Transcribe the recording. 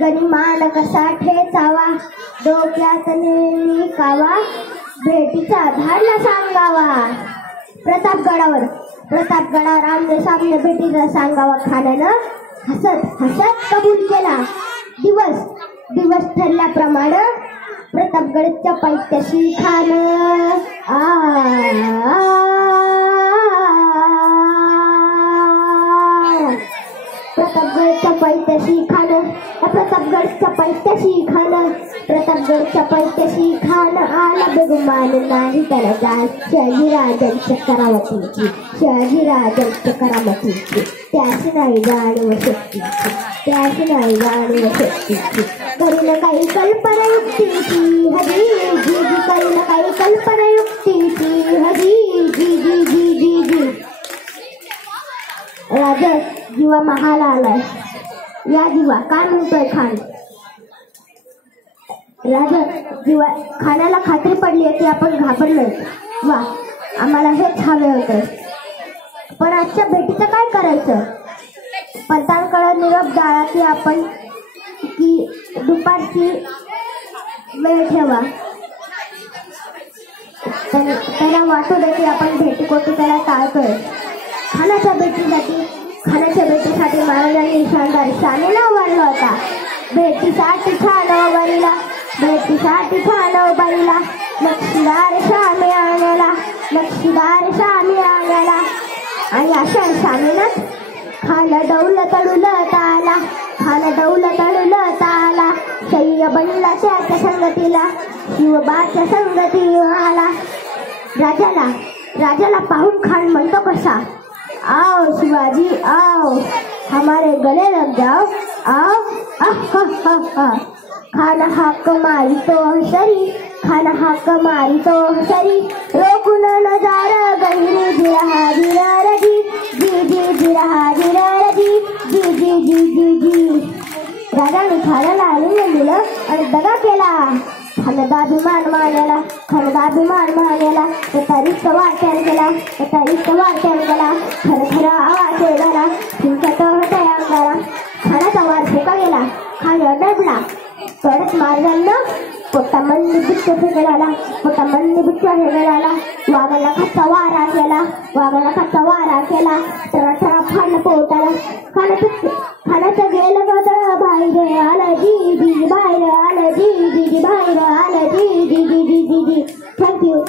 गनिमान कसा ठेचावा, डोक्यात नेली कावा, भेटीचा धाडला सांगावा. प्रतापगडावर आमने सामने भेटीचा सांगावा खाण्यानं हसत हसत कबूल केला. दिवस ठरल्याप्रमाणे प्रतापगडच्या पायथ्याशी खान प्रतापगडच्या पायथ्याशी खान आला बेगुमान नाही त्याला जाण शहाजीराजांच्या करामतीची त्याशी नाही जाणीव शक्तीची करीन काही कल्पना युक्तीची करीन काही कल्पना युक्तीची राजा जीवा महाल आलाय. या जीवा काय म्हणतोय खान? राजा जीवा खाण्याला खात्री पडली की आपण घाबरलोय. वा आम्हाला हेच हवे होते. पण आजच्या भेटीचं काय करायचं? पंतांकडे निरोप द्यावा की आपण दुपारची वेळ ठेवा. त्याला वाटू दे की आपण भेटीकोटी त्याला टाळतोय. खानाच्या भेटीसाठी महाराजांनी शानदार शामेला उभारला होता. भेटीसाठी छान उभारीला नक्षीदार शामे आणि अशा शामेनच खान डौल तडुलत आला. शैय बनला त्याच्या संगतीला शिवबाच्या संगती आला. राजाला पाहून खान म्हणतो कसा, आओ शिवाजी आओ हमारे गले लग जाओ आओ. खान हाक मारी तो सरी रोकुन नजारा गहिरे जिरहा जी. राजाने खानाला आलिंगन दिलं आणि दगा केला. खनदाभिमान मानेला त्याचा रिक्त वाट्यान केला. खरखर आवाज झाला. चिंचट होत्या अंगाला. खानाचा वार फुका गेला. खान डबला. परत मार्गांना पोटामंदी बिच्च फेकला. वाघाला खाचा वारा केला. टरा फान पोटाला. खानाचं गेलं गदळ बाहेर आलं जी. थँक्यू.